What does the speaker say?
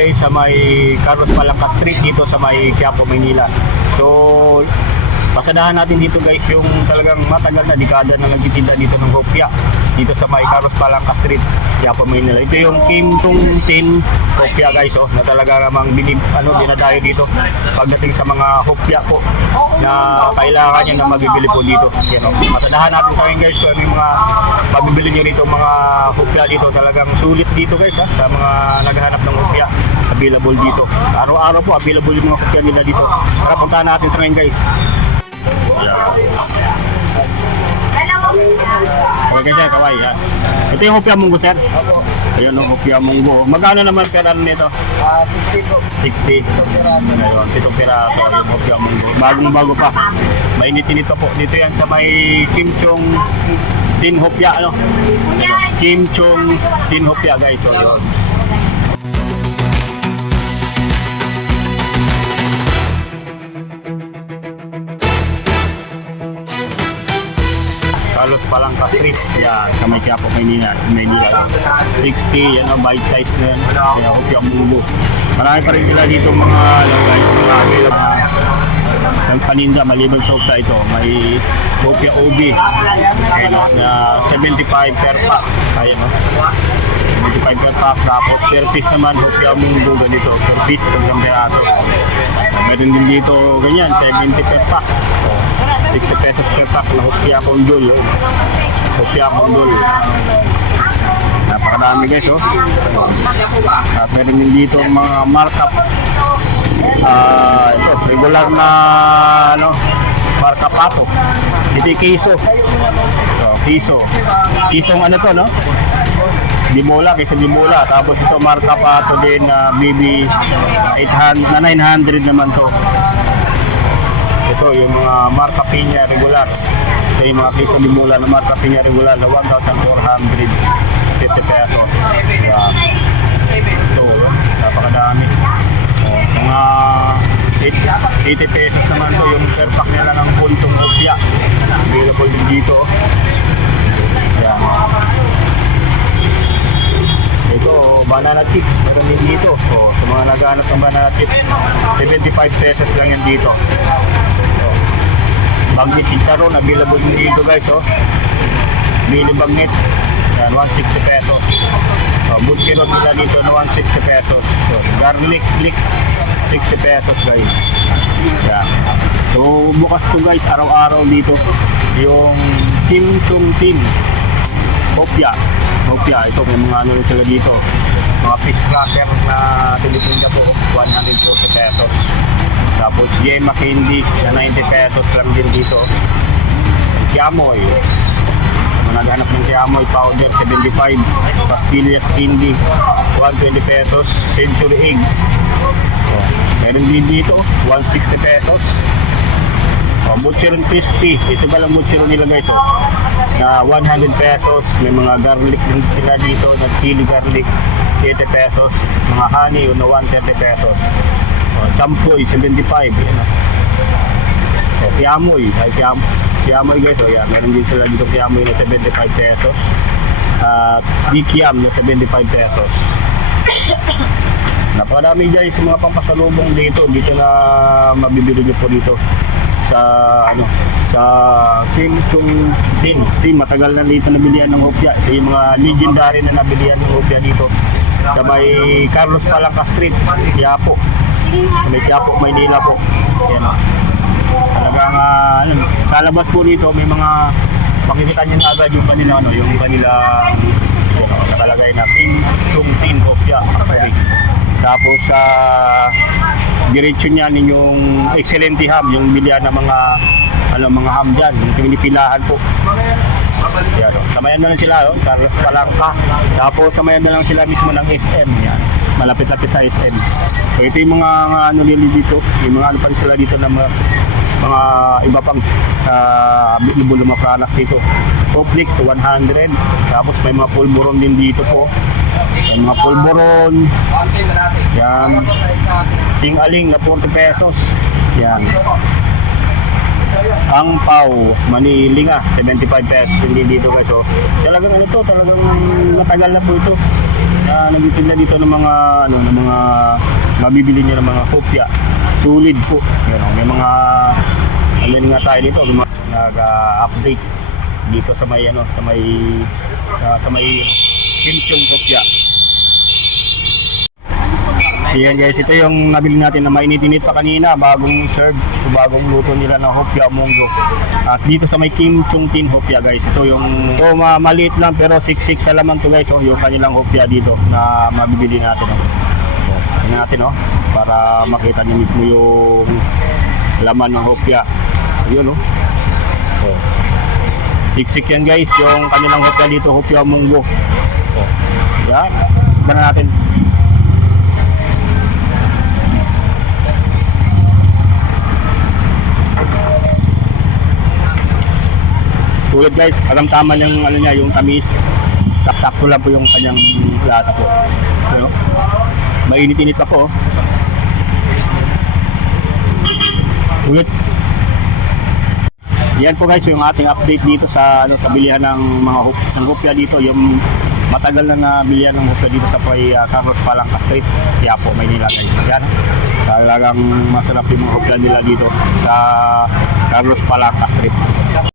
tayo sa may Carlos Palangka Street dito sa may Quiapo, Maynila. So pasadahan natin dito guys yung talagang matagal na dekada na nagtitinda dito ng hopya dito sa may Carlos Palangka Street, Quiapo, Maynila. Ito yung Kim Tung Tin hopya guys, na talaga namang dinadayo dito pagdating sa mga hopya po na kailangan nyo na mabibili po dito. Yan, matadahan natin sa akin guys kung ano yung mga mabibili nyo dito, mga hopya dito. Talagang sulit dito guys sa mga naghahanap ng hopya, available dito. Araw-araw po available yung mga hopya nila dito. Tara, puntahan natin sa akin guys. Okay sir, kaway yan. Ito yung hopya munggo sir. Ayun yung hopya munggo. Magkano naman pera nito? 60 po. 60. Ayun, 7 piraso yung hopya munggo. Bagong-bago pa. Mainit-init pa po. Dito yan sa may Kim Chung Tin hopya, ano? Kim Chung Tin hopya guys. So yun. Carlos Palangka Street, yan, sa may Quiapo, Maynila. 60, yan ang bite size na yan. Kaya hopya munggo. Marami pa rin sila dito mga guys, mga available ng paninda maliban sa hopya ito. May hopya OB, ayun, na 75 per pack. Ayun, 75 per pack. Tapos per piece naman hopya munggo ganito, per piece pag isang peraso. Meron din dito ganyan, 70 per pack. 60 pesos per pack na hopya kondol. Hopya kondol. Napakadami guys, At meron din dito mga markup. Ito, regular na markup ato. Ito yung kiso. Kisong ano to, no? Dimola, kaysa Dimola. Tapos ito markup ato din na BB 800, na 900 naman to. Ito yung mga marka pinya regular. Ito yung mga kiso Dimola na marka pinya regular na 1,450 pesos. Ito, napakadami. Mga 80 pesos naman to yung per pack nila ng puntong hopya. Available din dito. Ayan. Ito, banana chips. Meron din dito. Sa mga naghahanap ng banana chips, 75 pesos lang yan dito. Bagnet chicharon, available din dito guys, Mini bagnet, yan, 160 pesos. Butcherot nila dito na 160 pesos. Garlic flakes, 60 pesos guys. Yan. So bukas to guys, araw-araw dito yung Kim Tung Tin hopya. Ito may mga ano sila dito, mga fish cracker na tinitinda po, 140 pesos. Tapos Yema candy na 90 pesos lang din dito. Kiamoy, kung naghanap ng Kiamoy powder, 75. Pastillas candy, 120 pesos. Century egg, meron din dito, 160 pesos. Butcheron crispy, ito ba lang butcheron nila guys, na 100 pesos. May mga garlic din sila dito na chili garlic, 80 pesos. Mga honey na 130 pesos. Champoy, 75. Kiamoy guys, yan, meron din sila dito Kiamoy na 75 pesos. Dikiam na 75 pesos. Napakadami guys mga pampasalubong dito na mabibili nyo po dito sa Kim Tung Tin. Matagal na dito nabilihan ng hopya. Ito yung mga legendary na nabilihan ng hopya dito sa may Carlos Palangka Street, Quiapo. Sa may Quiapo, Maynila po. Yan. Talagang kalabas po dito may mga makikita nyo na agad yung kanila nakalagay na Kim Tung Tin hopya. Tapos sa diretso niya ninyong excellent ham, yung bilihan ng mga ham dyan, yung pinipilahan po. Yan, samayan na lang sila, Carlos Palangka. Tapos samayan na lang sila mismo ng SM. Yan, malapit-lapit sa SM. So ito yung mga ano nila dito, yung mga ano pa rin sila dito na mga iba pang available na mga products dito. Poplex to 100. Tapos may mga pulburon din dito po. May mga pulburon. Yan. Singaling na 40 pesos. Yan. Ang Pau, Manilinga, 75 pesos hindi dito guys. So, talagang ano to, talagang matagal na po ito. Nagtitinda dito ng mga ng mga mabibili niya ng mga kopya. Sulit po. Yan, may mga ayan nga tayo dito, nag-update dito sa may sa may Kimchong kopya. Ayan guys, ito yung nabili natin na mainit-init pa kanina, bagong serve, bagong luto nila ng hopya munggo. Dito sa may Kim Chung Tin hopya guys, ito yung maliit lang pero siksik sa laman to guys, yung kanilang hopya dito na mabibili natin. Tingnan natin para makita niyo mismo yung laman ng hopya. Yun siksik yan guys, yung kanilang hopya dito, hopya munggo. Yan, tignan natin. Tulad guys, tama yung niya, yung tamis. Sakto lang po yung kanyang lasa po. Mainit-init pa po. Ulit. Yan po guys yung ating update dito sa bilihan ng mga hopya dito, yung matagal na nabilihan ng hopya dito sa Carlos Palangka Street, Quiapo, Maynila guys. Yan. Talagang masarap yung mga hopya nila dito sa Carlos Palangka Street.